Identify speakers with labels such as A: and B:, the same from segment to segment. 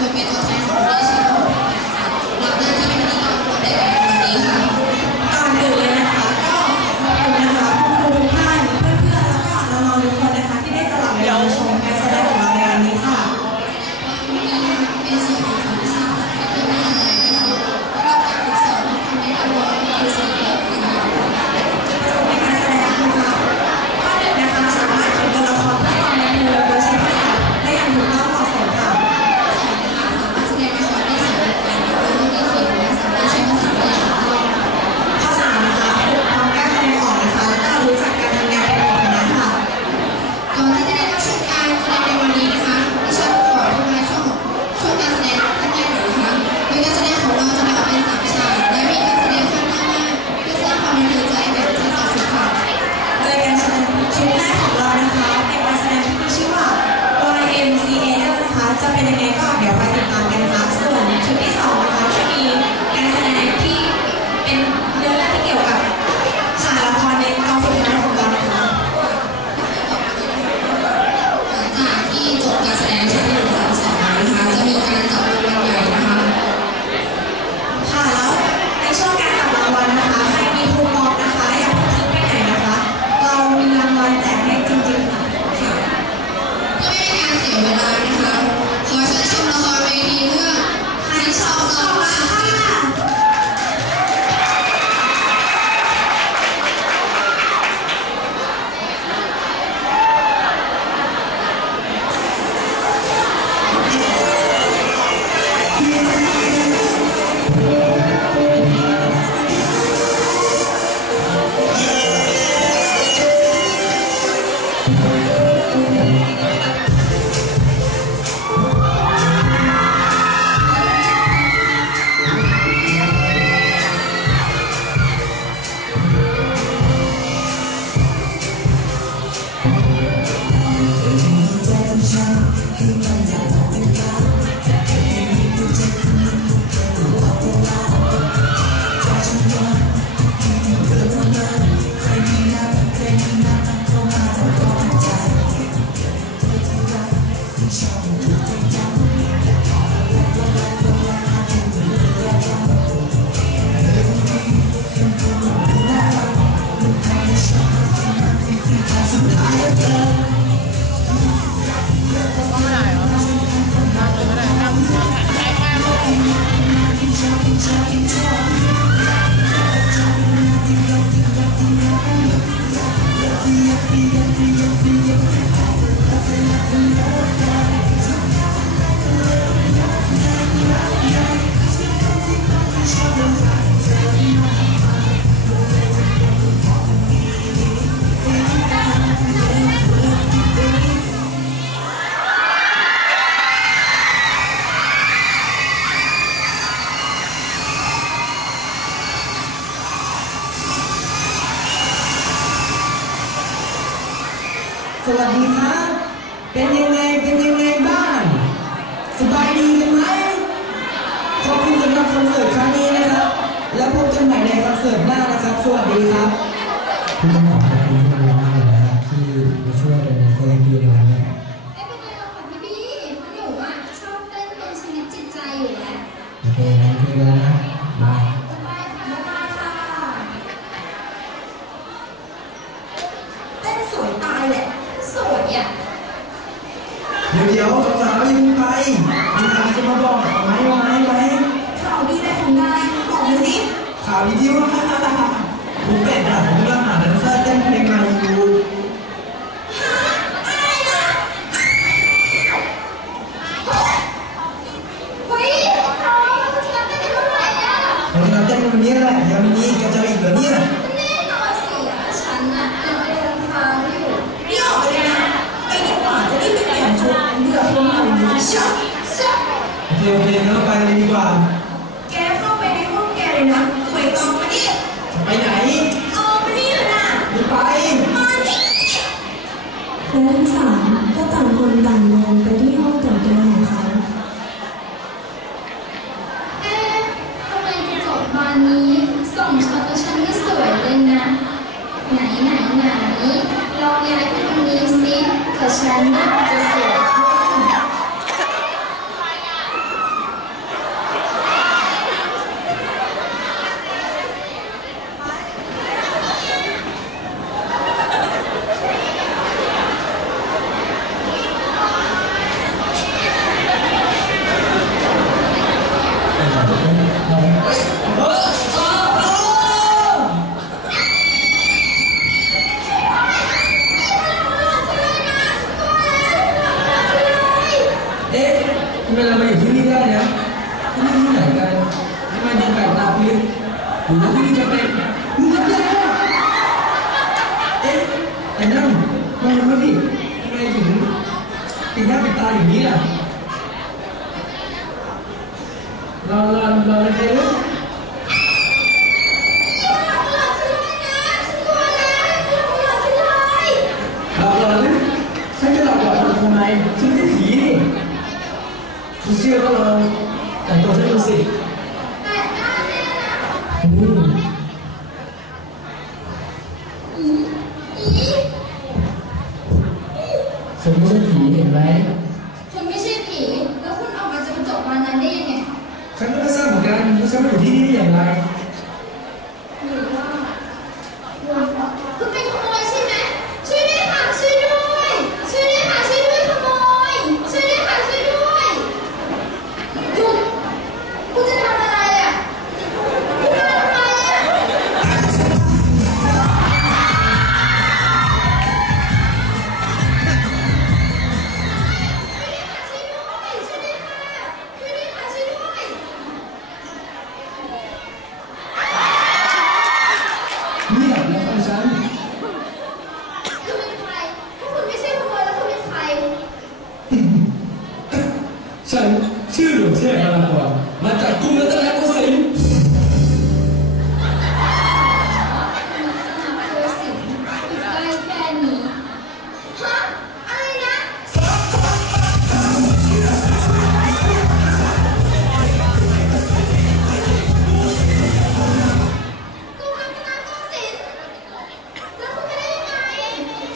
A: the vegetarian สวัสดีค
B: รับ เป็
A: น
B: ยัง
A: ไง เป็นยังไง
B: บ้า
C: ง สบายดีกันไหม ขอบคุณสำหรับคอนเสิร์ตครั้งนี้นะครับ แล้วพบกันใหม่ในคอนเสิร์ตหน้านะครับ สวัสดีครับ
D: ที่ต้องขอบคุณทุกคนมนะครับที่มาช่วยในคนแรกดีในวันนี้
E: ไม่เป็นไรหรอกค่ะพี่พี่หนูว่าชอบเต้นเป็นชีวิจิตใจอยู่แล้ว
D: โอเคนะ
A: เดี๋
C: ยวสาวๆยังไปมีอะไรจะมาบอกไหมไหมไหม
A: ข่าวดีได้ของนายบอกมาสิ
C: ข่าวดีที่ว่าคุณเป็ดอะผมกำลังหาแดนเซอร์เต้นเพลมา
E: อ
C: ยู่วันนี้แหละยังมีกระ
E: เจาอี
A: กเหรอเนี่ย
C: โอเคแล้วไปดีกว่า
A: แกเข้าไปในห้องแกเลยนะสวยกับมานี่
C: ไปไหน
A: เอาไปนี่เลยนะ
C: ไป
A: มานี่
F: แล้วทั้งสามก็ต่างคนต่างเดินไปที่ห้องแต่งตัวของเขา
E: เอ๊ทำไมจบมานี้ส่องฉันแล้วฉันไม่สวยเลยนะ ไหนไหนไหนลองย้ายไปตรงนี้สิเผื่อฉันจะสวยขึ้น
C: ปิดหน้าปิดตาอย่างนี้ล่ะรอรอราอะไรเลยหลอกหลอนหรือฉันจะหลอกหลอนทำไมฉันไม่ใช่ผีนี่คุณเชื่อก็เราแต่งตัวฉันดูสิอืมฉันไม่ใช่ผีเห็นไหม
E: คุณไม่ใช่ผี แล้วคุณออกมาจากกระจกบานนั้นได้ยังไง
C: ฉันก็ไม่ทราบ เหมือนกั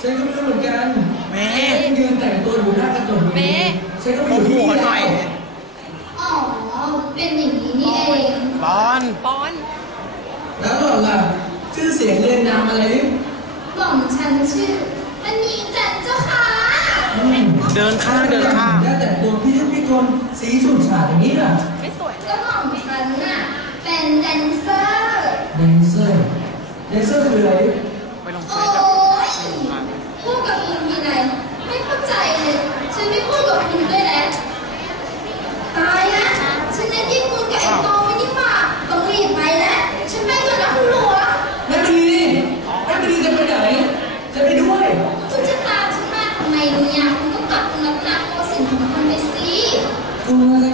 C: ฉันก็ไม่รู้เหมือนกันแม่ยืนแต่งตัวอยู่หน้ากระจกอย่างนี้ฉันก็ไปอยู่ที่นี่แล้ว
E: อ๋อเป็นอย่างนี้นี่เอง
G: บอล
C: แล้วหล่อนล่ะชื่อเสียงเรียนนามอะไรนี่
E: หม่อมฉันชื่อมณีจันทร์เจ้าค่ะ
C: อืม
G: เดินข้างเดินข้าง
C: แล้วแต่ตัวพี่ทุกพี่คนสีฉูดฉาดอย่างนี้ล่ะ
E: ก็หม่อมฉันน่ะเป็นแดนเซอร์
C: แดนเซอร์แดนเซอร์คืออะไร
G: ไปลงเฟ
E: โอ้
G: ซอะ
E: ย พูดกับคุณมีอะไรไม่เข้าใจเลย ฉันไม่พูดกับคุณด้วยนะตายละฉันเล่นยิ่งคุณกับไอ้ตองไม่ยิ่งมาต้องรีบไปแล้วฉันไปก่อนนะคุณหลวง
C: แม่ดีแม่ดีจะไปไหน จะไปด้วย
E: คุณจะตามฉันมาทำไมเนี่ยคุณก็กลับคุณนักหนักโคสินของคุณไปสิ
C: กรุงรัตน